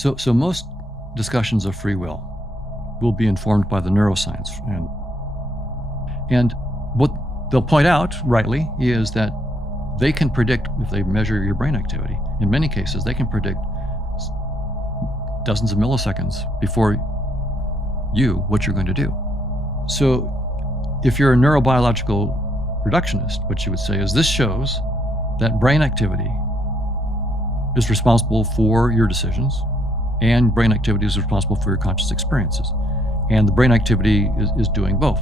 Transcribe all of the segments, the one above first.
So most discussions of free will be informed by the neuroscience. And what they'll point out, rightly, is that they can predict, if they measure your brain activity, in many cases, they can predict dozens of milliseconds before what you're going to do. So if you're a neurobiological reductionist, what you would say is this shows that brain activity is responsible for your decisions, and brain activity is responsible for your conscious experiences. And the brain activity is doing both.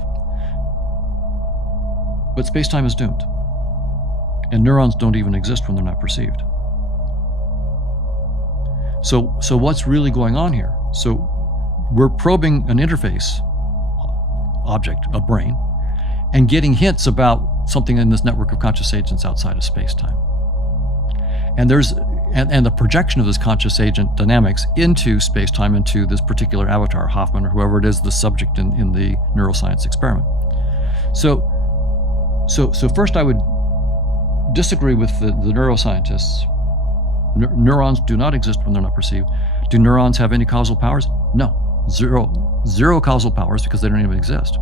But space-time is doomed. And neurons don't even exist when they're not perceived. So what's really going on here? So we're probing an interface object, a brain, and getting hints about something in this network of conscious agents outside of space-time. And the projection of this conscious agent dynamics into space-time, into this particular avatar, Hoffman or whoever it is, the subject in the neuroscience experiment. So first I would disagree with the neuroscientists. Neurons do not exist when they're not perceived. Do neurons have any causal powers? No, zero causal powers, because they don't even exist.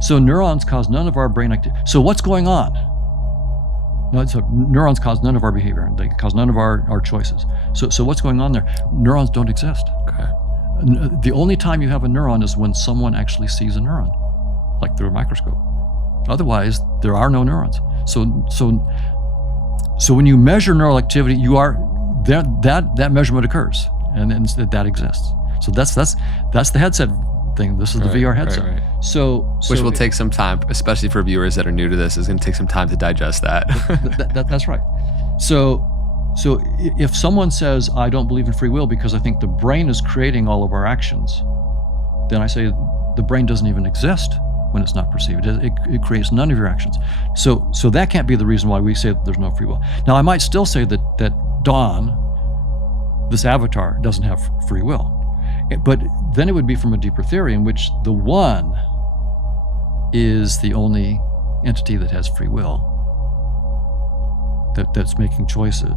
So neurons cause none of our brain activity. So what's going on? So neurons cause none of our behavior, and they cause none of our choices. So what's going on there? Neurons don't exist. Okay. The only time you have a neuron is when someone actually sees a neuron, like through a microscope. Otherwise, there are no neurons. So when you measure neural activity, that measurement occurs, and that exists. So that's the headset thing. This is the VR headset. Right. So which will take some time, especially for viewers that are new to this. It's going to take some time to digest that. That's right. So if someone says, I don't believe in free will because I think the brain is creating all of our actions, then I say the brain doesn't even exist when it's not perceived. It creates none of your actions. So that can't be the reason why we say that there's no free will. Now, I might still say that Dawn, this avatar, doesn't have free will. But then it would be from a deeper theory in which the one is the only entity that has free will, that's making choices.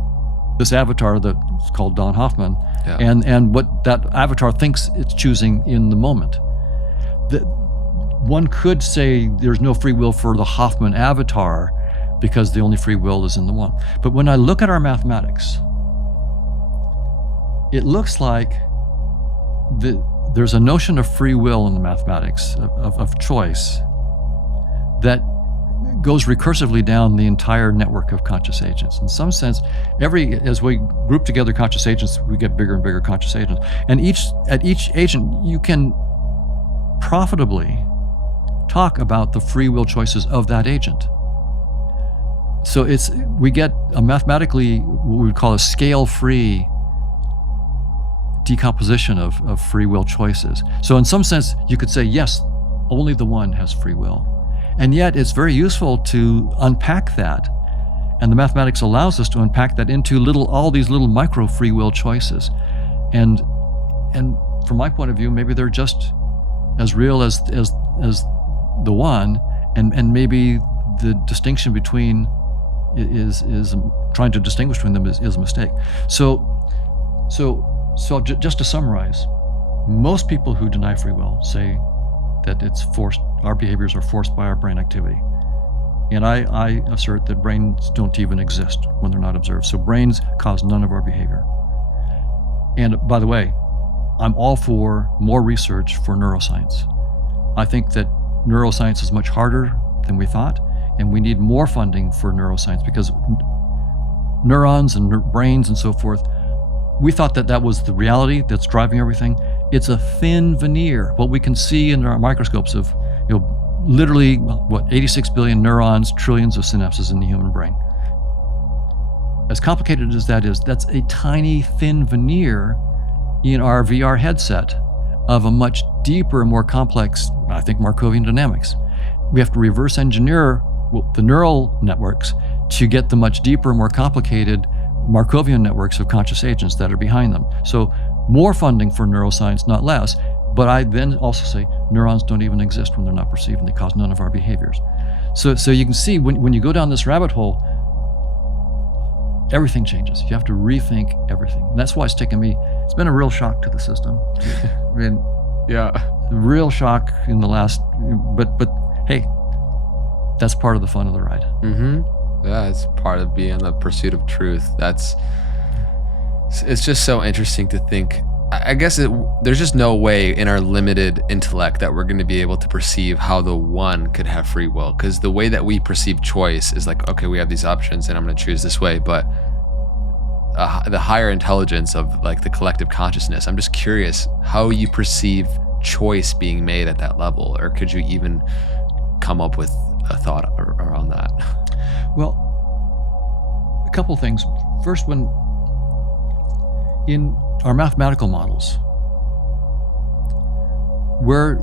This avatar that's called Don Hoffman, yeah. and what that avatar thinks it's choosing in the moment. One could say there's no free will for the Hoffman avatar because the only free will is in the one. But when I look at our mathematics, it looks like there's a notion of free will in the mathematics, of choice, that goes recursively down the entire network of conscious agents. In some sense, as we group together conscious agents, we get bigger and bigger conscious agents. And at each agent, you can profitably talk about the free will choices of that agent. So we get a mathematically, what we would call a scale-free decomposition of free will choices. So in some sense, you could say, yes, only the one has free will. And yet it's very useful to unpack that. And the mathematics allows us to unpack that into all these little micro free will choices. And from my point of view, maybe they're just as real as the one, and maybe the distinction between is trying to distinguish between them is a mistake. So just to summarize, most people who deny free will say that it's forced. Our behaviors are forced by our brain activity, and I assert that brains don't even exist when they're not observed. So brains cause none of our behavior. And by the way, I'm all for more research for neuroscience. I think that neuroscience is much harder than we thought, and we need more funding for neuroscience because neurons and brains and so forth, we thought that was the reality that's driving everything. It's a thin veneer. What we can see in our microscopes of, literally, 86 billion neurons, trillions of synapses in the human brain. As complicated as that is, that's a tiny, thin veneer in our VR headset of a much deeper and more complex, I think, Markovian dynamics. We have to reverse engineer the neural networks to get the much deeper, more complicated Markovian networks of conscious agents that are behind them. So more funding for neuroscience, not less. But I then also say neurons don't even exist when they're not perceived, and they cause none of our behaviors. So you can see when you go down this rabbit hole, everything changes. You have to rethink everything. And that's why it's been a real shock to the system. I mean, Yeah. real shock in the last, but hey, that's part of the fun of the ride. Yeah, it's part of being the pursuit of truth. It's just so interesting to think. I guess there's just no way in our limited intellect that we're going to be able to perceive how the one could have free will. Because the way that we perceive choice is like, okay, we have these options and I'm going to choose this way. But the higher intelligence of like the collective consciousness, I'm just curious how you perceive choice being made at that level. Or could you even come up with a thought around that? Well, a couple things. First, in our mathematical models, where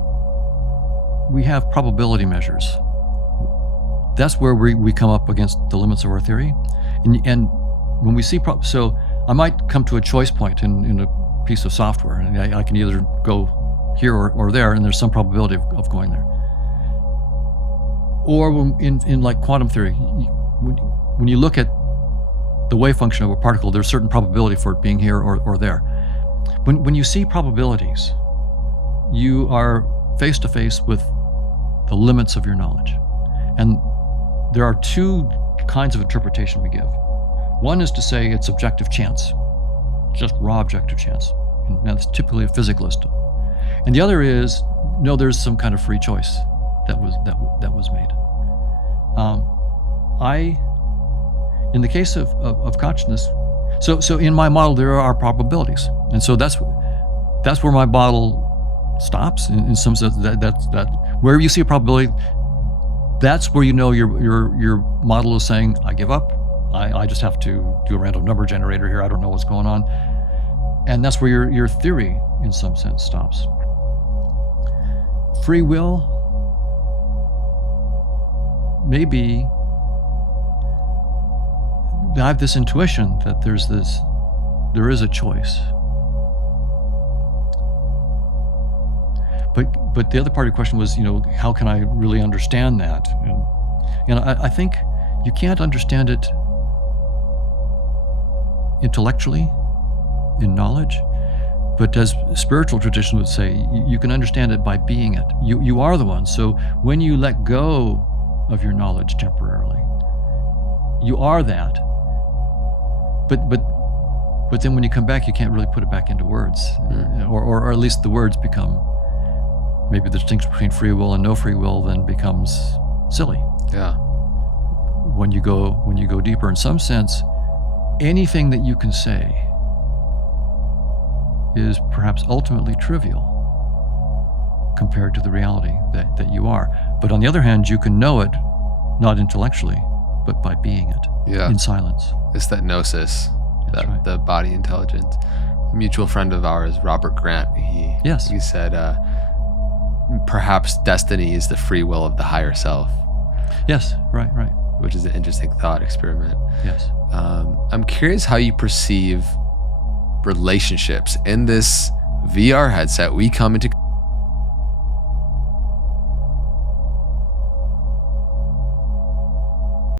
we have probability measures, that's where we come up against the limits of our theory. And when we see, so I might come to a choice point in a piece of software, and I can either go here or there, and there's some probability of going there. Or in like quantum theory, when you look at the wave function of a particle, there's certain probability for it being here or there. When you see probabilities, you are face to face with the limits of your knowledge. And there are two kinds of interpretation we give. One is to say it's objective chance, just raw objective chance. And that's typically a physicalist. And the other is, no, there's some kind of free choice that was made. In the case of consciousness, so in my model there are probabilities, and so that's where my model stops. In some sense, that wherever you see a probability, that's where you know your model is saying, I give up. I just have to do a random number generator here. I don't know what's going on, and that's where your theory, in some sense, stops. Free will, maybe. I have this intuition that there is a choice. But the other part of the question was, how can I really understand that? And I think you can't understand it intellectually, in knowledge, but as spiritual tradition would say, you can understand it by being it. You are the one. So when you let go of your knowledge temporarily, you are that. But then when you come back, you can't really put it back into words, or at least the words become, maybe the distinction between free will and no free will then becomes silly. Yeah. When you go deeper, in some sense, anything that you can say is perhaps ultimately trivial compared to the reality that you are. But on the other hand, you can know it not intellectually, but by being it in silence. It's that gnosis, right. The body intelligence. A mutual friend of ours, Robert Grant, he said, perhaps destiny is the free will of the higher self. Yes, right. Which is an interesting thought experiment. Yes. I'm curious how you perceive relationships in this VR headset. We come into